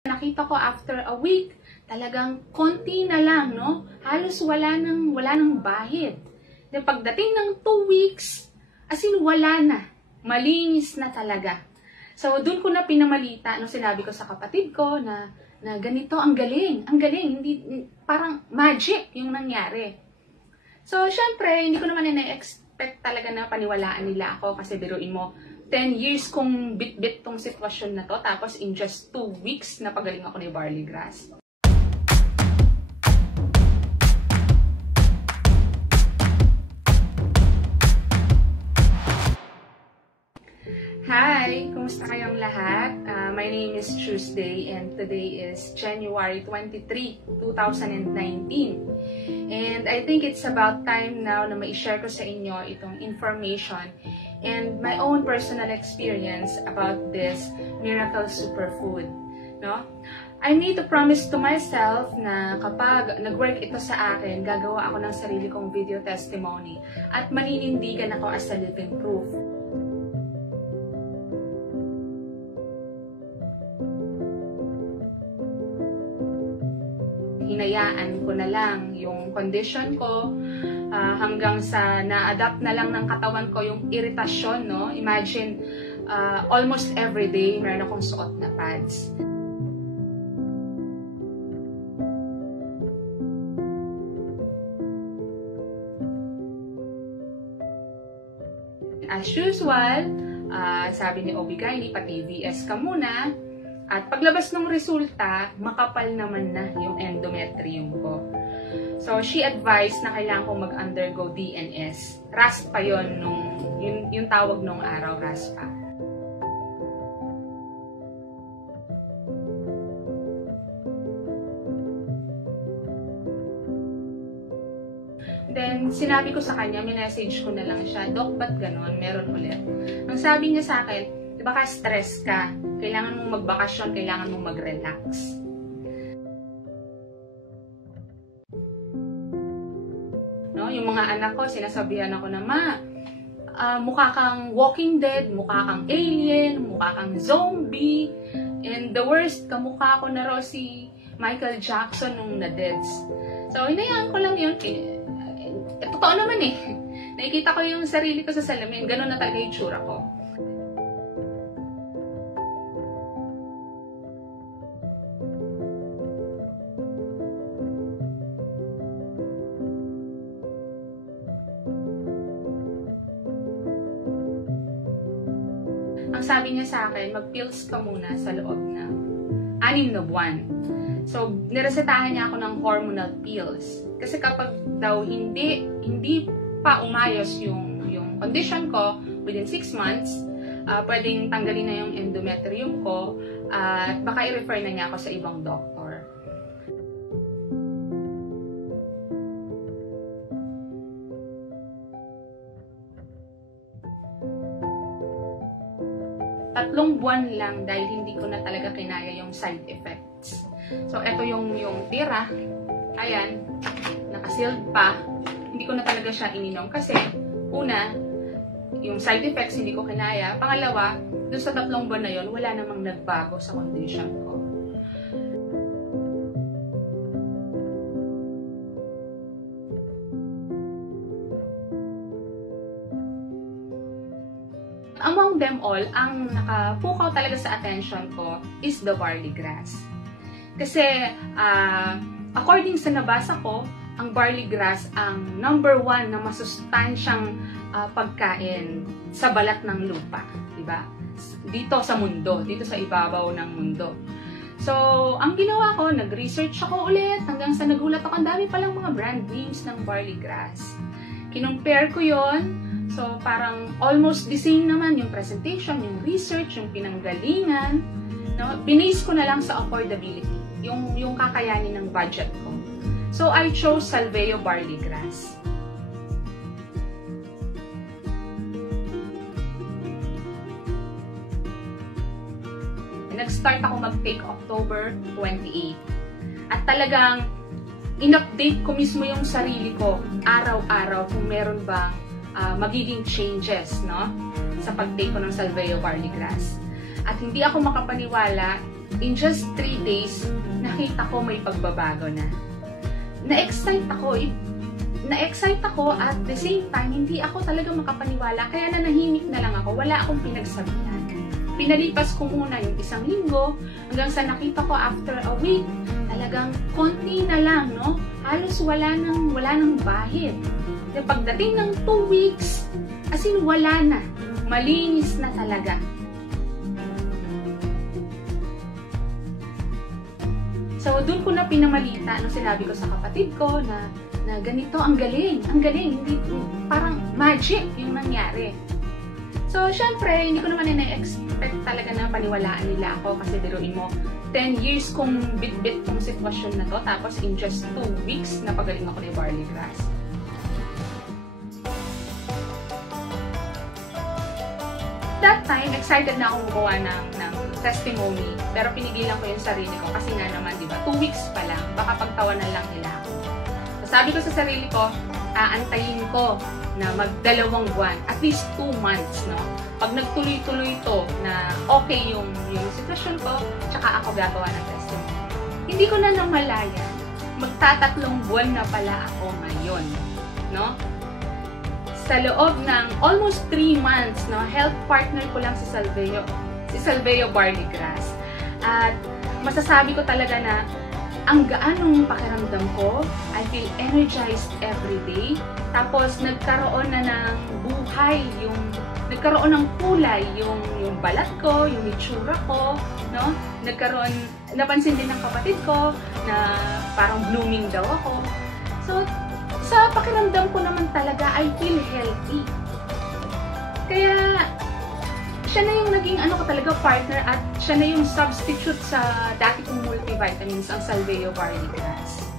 Nakita ko after a week, talagang konti na lang, no? Halos wala nang bahid. Then pagdating ng 2 weeks, as in wala na. Malinis na talaga. So, doon ko na pinamalita nung sinabi ko sa kapatid ko na ganito, ang galing, hindi, parang magic yung nangyari. So, syempre, hindi ko naman na-expect talaga na paniwalaan nila ako kasi biruin mo, 10 years kong bit-bit tong sitwasyon na to, tapos in just 2 weeks, napagaling ako ni barley grass. Hi! Kumusta kayong lahat? My name is Tuesday and today is January 23, 2019. And I think it's about time now na ma-share ko sa inyo itong information and my own personal experience about this miracle superfood. No? I made a promise to myself na kapag nag-work ito sa akin, gagawa ako ng sarili kong video testimony at maninindigan ako as a living proof. Hinayaan ko na lang yung condition ko hanggang sa na-adapt na lang ng katawan ko yung iritasyon, no? Imagine, almost every day meron akong suot na pads. As usual, sabi ni Obigay, pa-TVS ka muna. At paglabas ng resulta, makapal naman na yung endometrium ko. So, she advised na kailangan kong mag-undergo DNS. RAS pa yun, yung tawag nung araw, RAS pa. Then, sinabi ko sa kanya, minessage ko na lang siya, Dok, ba't ganon? Meron ulit. Ang sabi niya sa akin, diba ka stress ka? Kailangan mong magbakasyon, kailangan mong mag-relax. No, yung mga anak ko, sinasabihan ako na, Ma, mukha kang Walking Dead, mukha kang alien, mukha kang zombie, and the worst, kamukha ko na raw si Michael Jackson nung na-deads. So, hinayaan ko lang yun. Totoo naman eh. Nakikita ko yung sarili ko sa salamin, ganun na talaga yung tsura ko. Ang sabi niya sa akin, mag-pills ka muna sa loob ng 6 na buwan. So, niresetahan niya ako ng hormonal pills. Kasi kapag daw hindi pa umayos yung condition ko within 6 months, pwedeng tanggalin na yung endometrium ko at baka i-refer na niya ako sa ibang doktor. Tatlong buwan lang dahil hindi ko na talaga kinaya yung side effects. So, ito yung tira. Ayan, nakasealed pa. Hindi ko na talaga siya ininom kasi, una, yung side effects hindi ko kinaya. Pangalawa, doon sa 3 buwan na yon, wala namang nagbago sa condition ko. Among them all, ang nakapukaw talaga sa attention ko is the barley grass. Kasi, according sa nabasa ko, ang barley grass ang number 1 na masustansyang pagkain sa balat ng lupa, diba? Dito sa mundo, dito sa ibabaw ng mundo. So, ang ginawa ko, nag-research ako ulit hanggang sa nagulat ako, ang dami palang mga brand names ng barley grass. Kinumpare ko yon. So, parang almost the same naman yung presentation, yung research, yung pinanggalingan. No? Binase ko na lang sa affordability, yung kakayanin ng budget ko. So, I chose Salveo barley grass. Nag-start ako mag-take October 28. At talagang in-update ko mismo yung sarili ko araw-araw kung meron bang magiging changes, no? Sa pag-take ko ng Salveo barley grass. At hindi ako makapaniwala in just 3 days, nakita ko may pagbabago na. Na-excite ako at the same time, hindi ako talaga makapaniwala. Kaya nanahimik na lang ako. Wala akong pinagsabihan. Pinalipas ko muna yung 1 linggo hanggang sa nakita ko after a week, talagang konti na lang, no? Halos wala nang bahid. Pagdating ng 2 weeks, as in wala na. Malinis na talaga. So, doon ko na pinamalita nung sinabi ko sa kapatid ko na ganito, ang galing, hindi, parang magic yung nangyari. So, syempre, hindi ko naman na-expect talaga na paniwalaan nila ako kasi biruin mo, 10 years kong bit-bit tong sitwasyon na to, tapos in just 2 weeks, napagaling ako ni barley grass. That time, excited na akong gumawa ng testimony, pero pinigilan ko yung sarili ko kasi nga naman, di ba, 2 weeks pa lang, baka pagtawanan lang nila ako. So, sabi ko sa sarili ko, aantayin ko na mag2 buwan, at least 2 months, no? Pag nagtuloy-tuloy to na okay yung sitwasyon ko, tsaka ako gagawa ng testimony. Hindi ko na namalayan, magta3 buwan na pala ako ngayon, no? Sa loob ng almost 3 months, no, health partner ko lang si Salveo Barley Grass. At masasabi ko talaga na ang gaanong pakiramdam ko, I feel energized every day. Tapos nagkaroon na ng buhay, nagkaroon ng kulay yung balat ko, yung itsura ko, no? Napansin din ng kapatid ko na parang blooming daw ako. So, sa pakiramdam ko naman talaga, I feel healthy. Kaya, siya na yung naging ko talaga partner at siya na yung substitute sa dati kong multivitamins, ang Salveo Barley Grass.